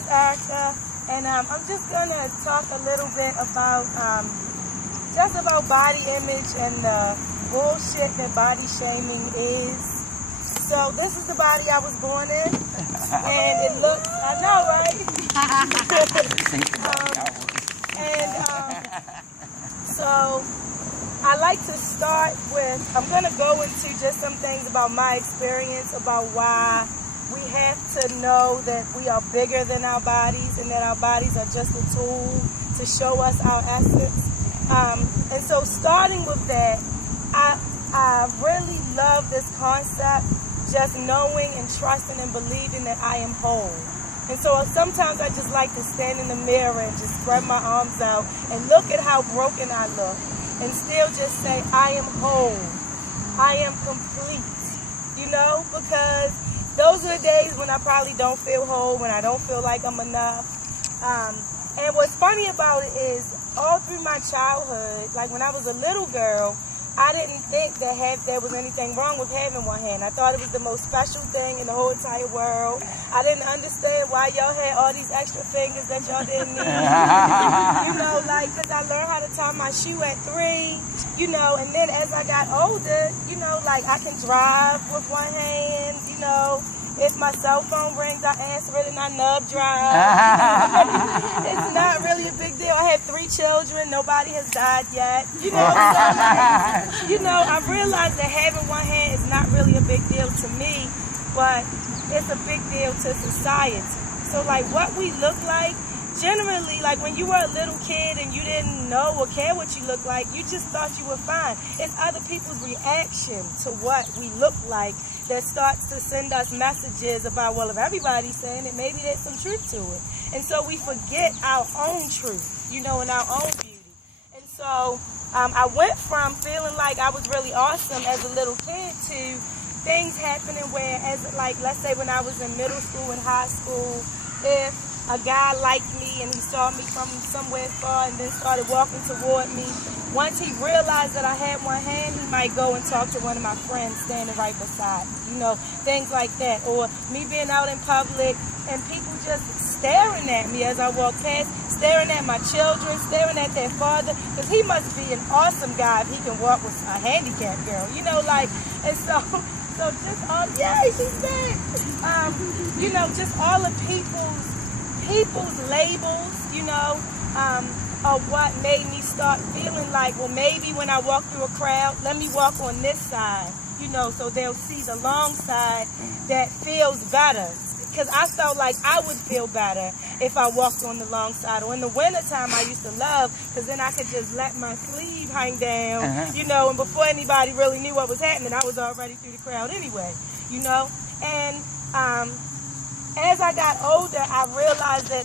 is Erica, and I'm just going to talk a little bit about just about body image and the bullshit that body shaming is. So this is the body I was born in, and it looks, I know, right? So I like to start with, I'm going to go into just some things about my experience, about why we have to know that we are bigger than our bodies and that our bodies are just a tool to show us our essence. And so starting with that, I really love this concept, just knowing and trusting and believing that I am whole. And so sometimes I just like to stand in the mirror and just spread my arms out and look at how broken I look and still just say, I am whole. I am complete, you know, because those are the days when I probably don't feel whole, when I don't feel like I'm enough. And what's funny about it is all through my childhood, like when I was a little girl, I didn't think that there was anything wrong with having one hand. I thought it was the most special thing in the whole entire world. I didn't understand why y'all had all these extra fingers that y'all didn't need. You know, like, because I learned how to tie my shoe at 3, you know, and then as I got older, you know, like I can drive with one hand, you know. If my cell phone rings, I answer it and I nub drive. It's not really a big deal. I have 3 children. Nobody has died yet. You know, so, you know, I realized that having one hand is not really a big deal to me, but it's a big deal to society. So, like, what we look like, generally, like when you were a little kid and you didn't know or care what you look like, you just thought you were fine. It's other people's reaction to what we look like that starts to send us messages about, well, if everybody's saying it, maybe there's some truth to it. And so we forget our own truth, you know, and our own beauty. And so I went from feeling like I was really awesome as a little kid to things happening where, as like, let's say when I was in middle school and high school, if a guy liked me and he saw me from somewhere far and then started walking toward me, once he realized that I had one hand, he might go and talk to one of my friends standing right beside me, you know, things like that. Or me being out in public and people just staring at me as I walk past, staring at my children, staring at their father, because he must be an awesome guy if he can walk with a handicapped girl, you know, like, and so just all, yay, she's back. You know, just all of people's labels, you know, of what made me start feeling like, well, maybe when I walk through a crowd, let me walk on this side, you know, so they'll see the long side that feels better. Because I felt like I would feel better if I walked on the long side. Or in the wintertime, I used to love, because then I could just let my sleeve hang down, you know, and before anybody really knew what was happening, I was already through the crowd anyway, you know. And as I got older, I realized that